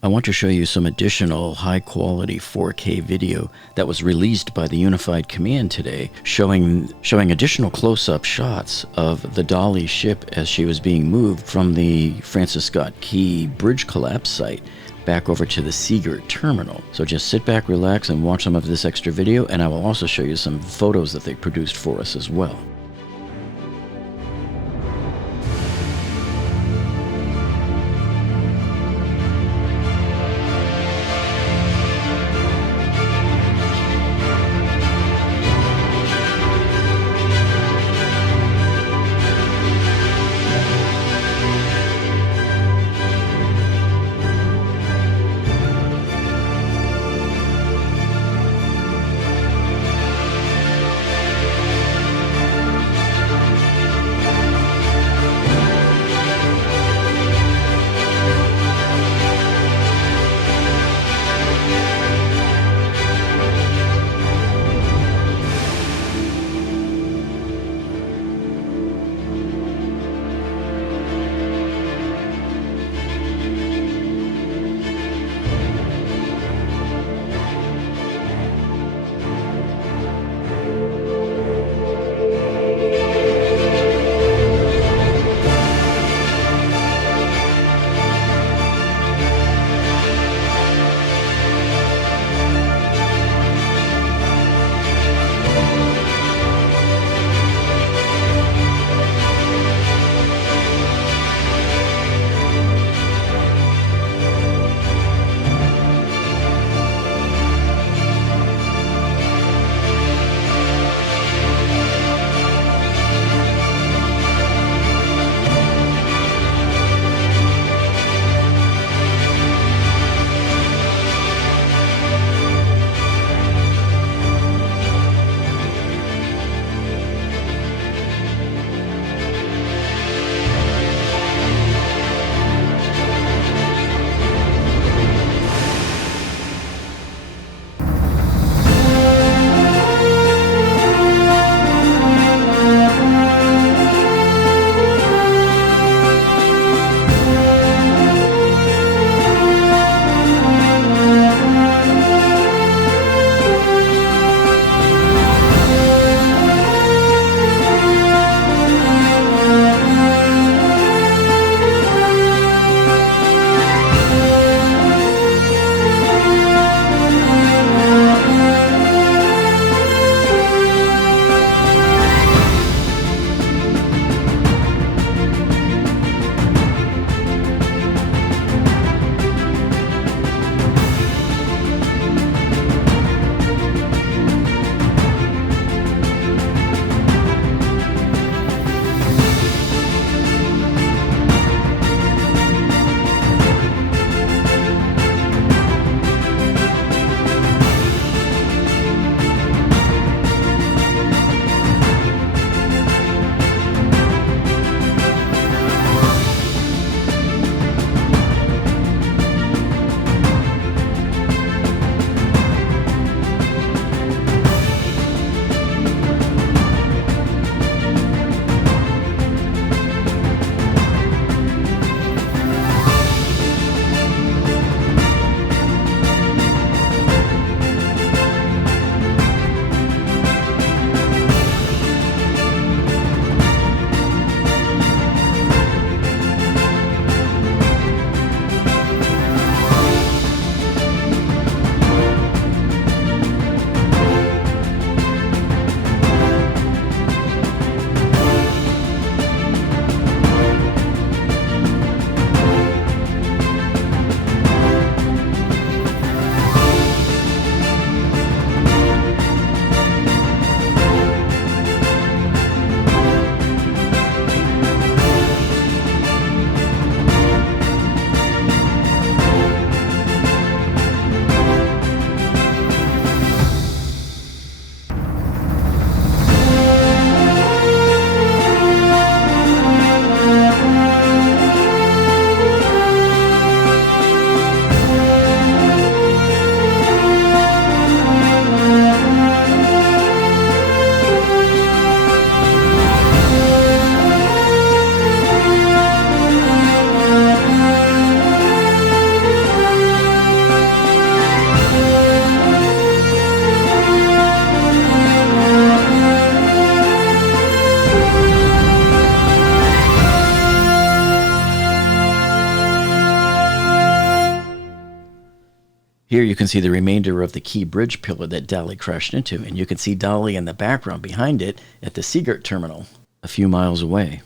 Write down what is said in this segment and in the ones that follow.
I want to show you some additional high-quality 4K video that was released by the Unified Command today, showing additional close-up shots of the Dali ship as she was being moved from the Francis Scott Key bridge collapse site back over to the Seagirt terminal. So just sit back, relax, and watch some of this extra video, and I will also show you some photos that they produced for us as well. Here you can see the remainder of the key bridge pillar that Dali crashed into, and you can see Dali in the background behind it at the Seagirt terminal, a few miles away.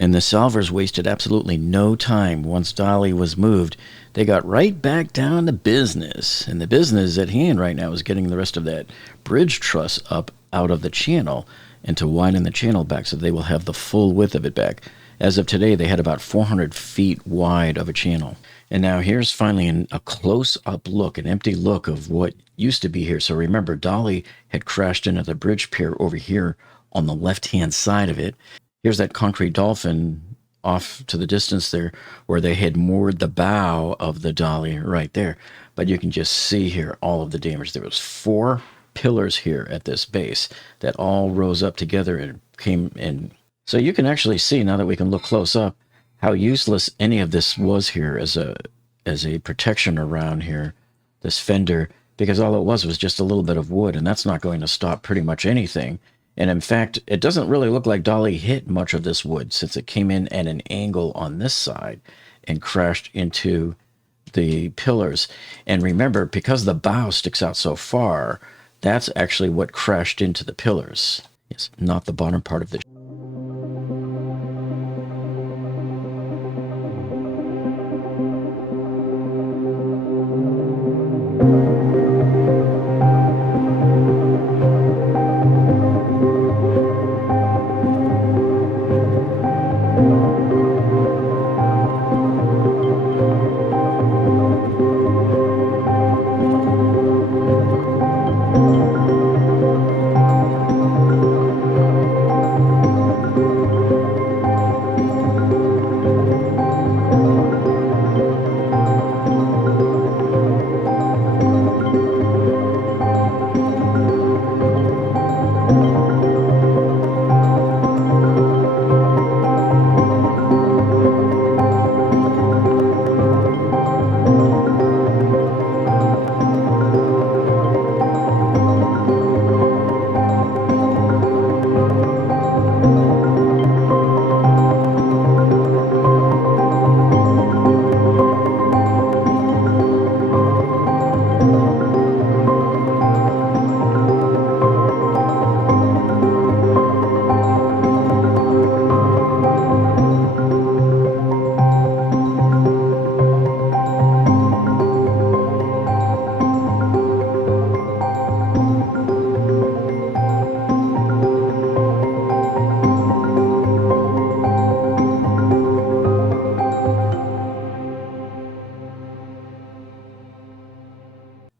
And the salvors wasted absolutely no time. Once Dali was moved, they got right back down to business. And the business at hand right now is getting the rest of that bridge truss up out of the channel and to widen the channel back so they will have the full width of it back. As of today, they had about 400 feet wide of a channel. And now here's finally a close-up look, an empty look of what used to be here. So remember, Dali had crashed into the bridge pier over here on the left-hand side of it. Here's that concrete dolphin off to the distance there where they had moored the bow of the Dali right there. But you can just see here all of the damage. There was 4 pillars here at this base that all rose up together and came in. So you can actually see, now that we can look close up, how useless any of this was here as a protection around here, this fender, because all it was just a little bit of wood, and that's not going to stop pretty much anything. And in fact, it doesn't really look like Dali hit much of this wood since it came in at an angle on this side and crashed into the pillars. And remember, because the bow sticks out so far, that's actually what crashed into the pillars. Yes, not the bottom part of the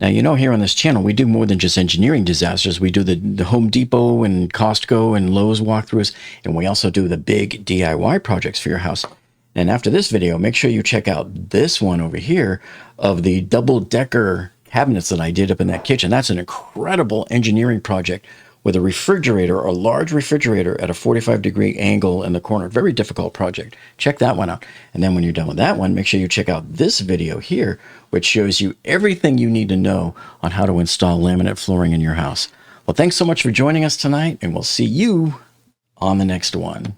Now, you know, here on this channel, we do more than just engineering disasters. We do the Home Depot and Costco and Lowe's walkthroughs, and we also do the big DIY projects for your house. And after this video, make sure you check out this one over here of the double-decker cabinets that I did up in that kitchen. That's an incredible engineering project with a refrigerator, a large refrigerator at a 45-degree angle in the corner. Very difficult project. Check that one out. And then when you're done with that one, make sure you check out this video here, which shows you everything you need to know on how to install laminate flooring in your house. Well, thanks so much for joining us tonight, and we'll see you on the next one.